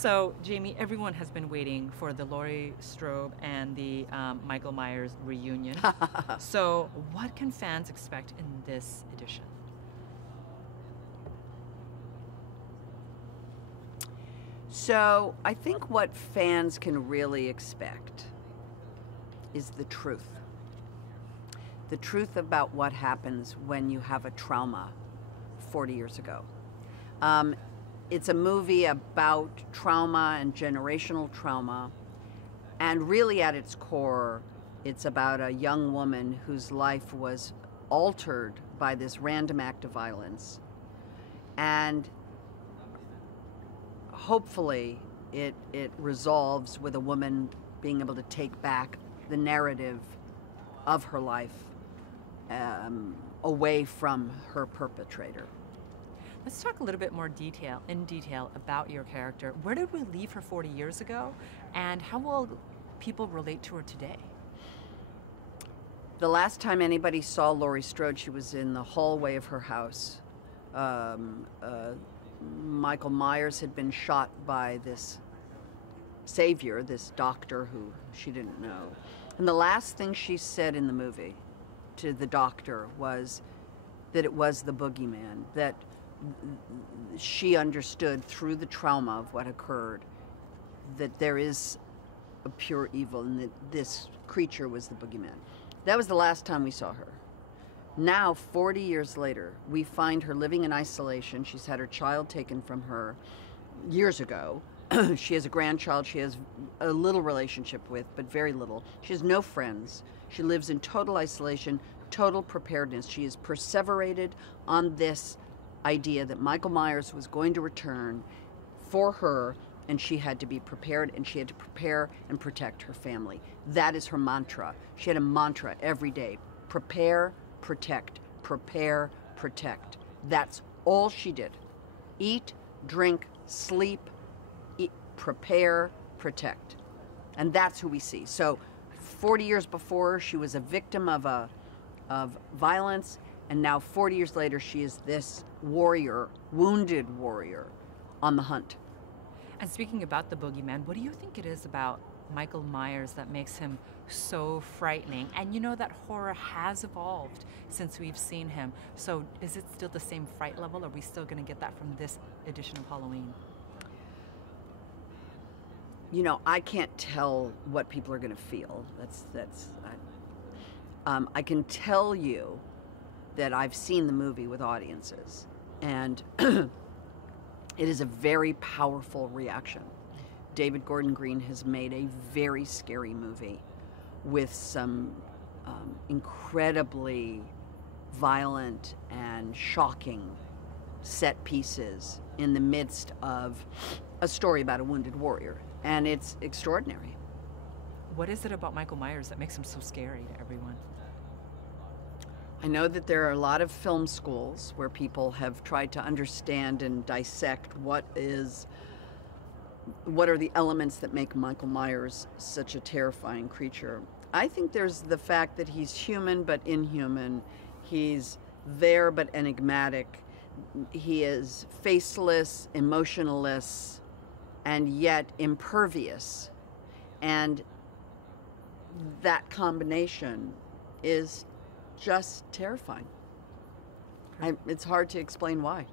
So, Jamie, everyone has been waiting for the Laurie Strode and the Michael Myers reunion. So, what can fans expect in this edition? So, I think what fans can really expect is the truth. The truth about what happens when you have a trauma 40 years ago. It's a movie about trauma and generational trauma, and really at its core, it's about a young woman whose life was altered by this random act of violence. And hopefully it resolves with a woman being able to take back the narrative of her life away from her perpetrator. Let's talk a little bit more in detail about your character. Where did we leave her 40 years ago, and how will people relate to her today? The last time anybody saw Laurie Strode, she was in the hallway of her house. Michael Myers had been shot by this savior, this doctor who she didn't know. And the last thing she said in the movie to the doctor was that it was the boogeyman, that she understood through the trauma of what occurred that there is a pure evil and that this creature was the boogeyman. That was the last time we saw her. Now, 40 years later, we find her living in isolation. She's had her child taken from her years ago. She has a grandchild she has a little relationship with, but very little. She has no friends. She lives in total isolation, total preparedness. She has perseverated on this idea that Michael Myers was going to return for her, and she had to be prepared, and she had to prepare and protect her family. That is her mantra. She had a mantra every day: prepare, protect, prepare, protect. That's all she did. Eat, drink, sleep, prepare, protect. And that's who we see. So 40 years before, she was a victim of violence, and now 40 years later, she is this warrior, wounded warrior on the hunt. And speaking about the boogeyman, what do you think it is about Michael Myers that makes him so frightening? And you know that horror has evolved since we've seen him. So is it still the same fright level? Or are we still going to get that from this edition of Halloween? You know, I can't tell what people are going to feel. I can tell you that I've seen the movie with audiences, and it is a very powerful reaction. David Gordon Green has made a very scary movie with some incredibly violent and shocking set pieces in the midst of a story about a wounded warrior, and it's extraordinary. What is it about Michael Myers that makes him so scary to everyone? I know that there are a lot of film schools where people have tried to understand and dissect what are the elements that make Michael Myers such a terrifying creature. I think there's the fact that he's human but inhuman. He's there but enigmatic. He is faceless, emotionless, and yet impervious. And that combination is just terrifying. It's hard to explain why.